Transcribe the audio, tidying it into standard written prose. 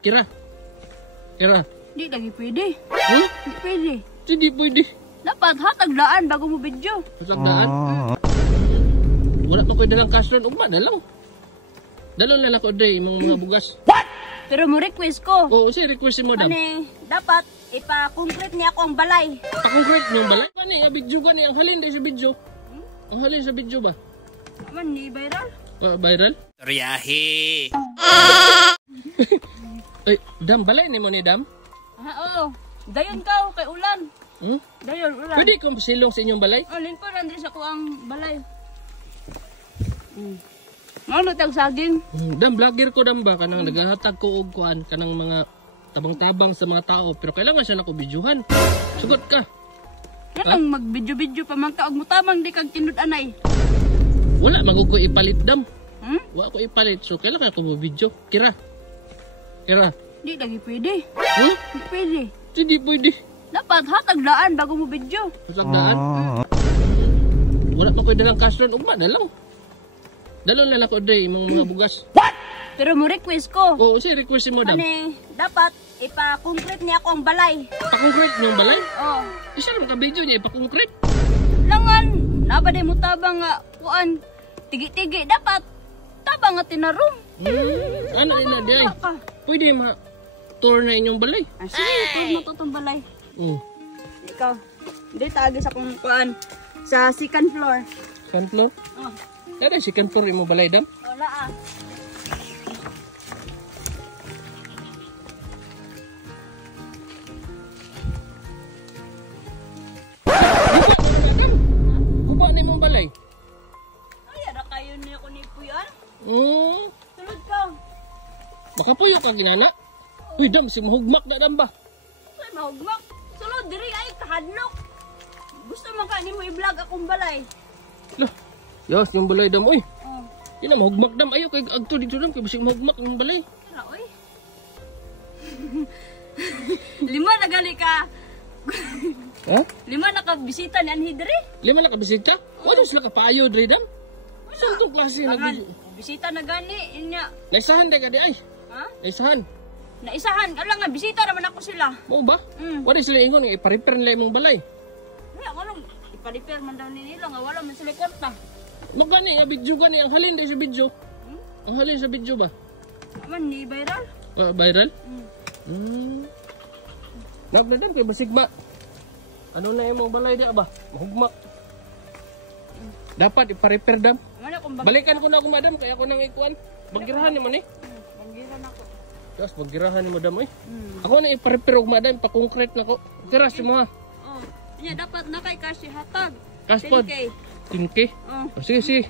Kira. Kira. Di lagi pwede. Hmm? Di pwede. Hindi pwede. Dapat hatagdaan bago mo video. Masagdaan. Wala pa ko dalang cash ron. Ugma na lang. Dalon na ako day mga bugas. Pero mo request ko. Oo, si request mo dam. Ani, dapat ipa-concrete niya ako ang balay. Pa-concrete mo balay. Pani, video gani ang halin day sa video. Ang halin sa video ba? Naman ni viral. Viral? Riyahi. Ay, dam balay ni mo ni dam. Oo. Dayon ka kay ulan. Hmm? Dayon ulan. Pwede kong silong sa inyong balay? Alin ko Andres ako ang balay. Ano tag saging? Dam, vlogger ko dam ba? Kanang naghahatag ko og kuan kanang mga tabang-tabang sa mga tao. Pero kailangan siya nako videohan. Sugot ka. Kanang mag-video-video pa man ka og mutamang di kag tinud-anay. Wala, ko ipalit dam. Hmm? Wala ko ipalit. So, kailangan ko mo video. Kira. Kira. Di lagi pwede. Hmm? Di pwede. Hindi pwede. Dapat hatagdaan bago mo video. Masagdaan. Wala pa ko dalang cash ron. Ugma na lang. Dalon na lang ako day mga bugas. Pero mo request ko. Oo, si request mo dam. Ani, dapat ipa-concrete niya ako ang balay. Pa-concrete mo yung balay? Oh. Isa naman ka video niya, pa-concrete. Langan, nabade mo tabang nga kuan tigi-tigi dapat tabang nga tinarum. Ano ina di ay? Pwede ma-tour na inyong balay. Sige, pag mo to tong balay. Ikaw, dito agis akong kuan sa second floor. Second floor? Oh. Ada second floor imong balay dam? Wala ah. Kuba na imong balay? Ay, ada kayo niya ko ni Puyan. Tulad ka. Baka puyo ka ginana? Uy dam, si mahugmak na dam ba? Ay, mahugmak. Sulod, diri ay kahadlok. Gusto man ka ni mo i-vlog akong balay. Lah, yas yung balay dam. Uy, Oh. yun na mahugmak dam. Ayaw kay agto dito dam, kay basig mahugmak yung balay. Kira, oy. 5 na gali ka. Ha? 5 na ka bisita ni Anhi diri. 5 na kabisita? Wala sila kapayo dre dam? Saan itong klase Pangan, nag... bisita na gani inya. Naisahan day ka di ay. Ha? Naisahan. Naisahan, ala nga bisita naman ako sila. Mo ba? Mm. Wala sila ingon, ipa-repair nila imong balay. Ay, ako lang ipa-repair man daw ni nila nga wala man sila kwarta. Magani, video gani, ang halin day sa video. Ang halin sa video ba? Naman ni viral. Viral? Nagdadam kay basig ba? Ano na imong balay di ba? Mahugmak. Dapat ipa-repair dam. Naman akong Balikan ko na ako madam, kaya ako nang ikuan. Bagirahan ni mo ni. banggiran ako. Tapos bagirahan ni madam eh. Ako na ipa-repair og madam, pa-concrete na ko. Tiras mo ha. Oh, inya dapat na kay kasi hatag. Kaspod. 10K. 10K. Oh. Oh, sige, sige.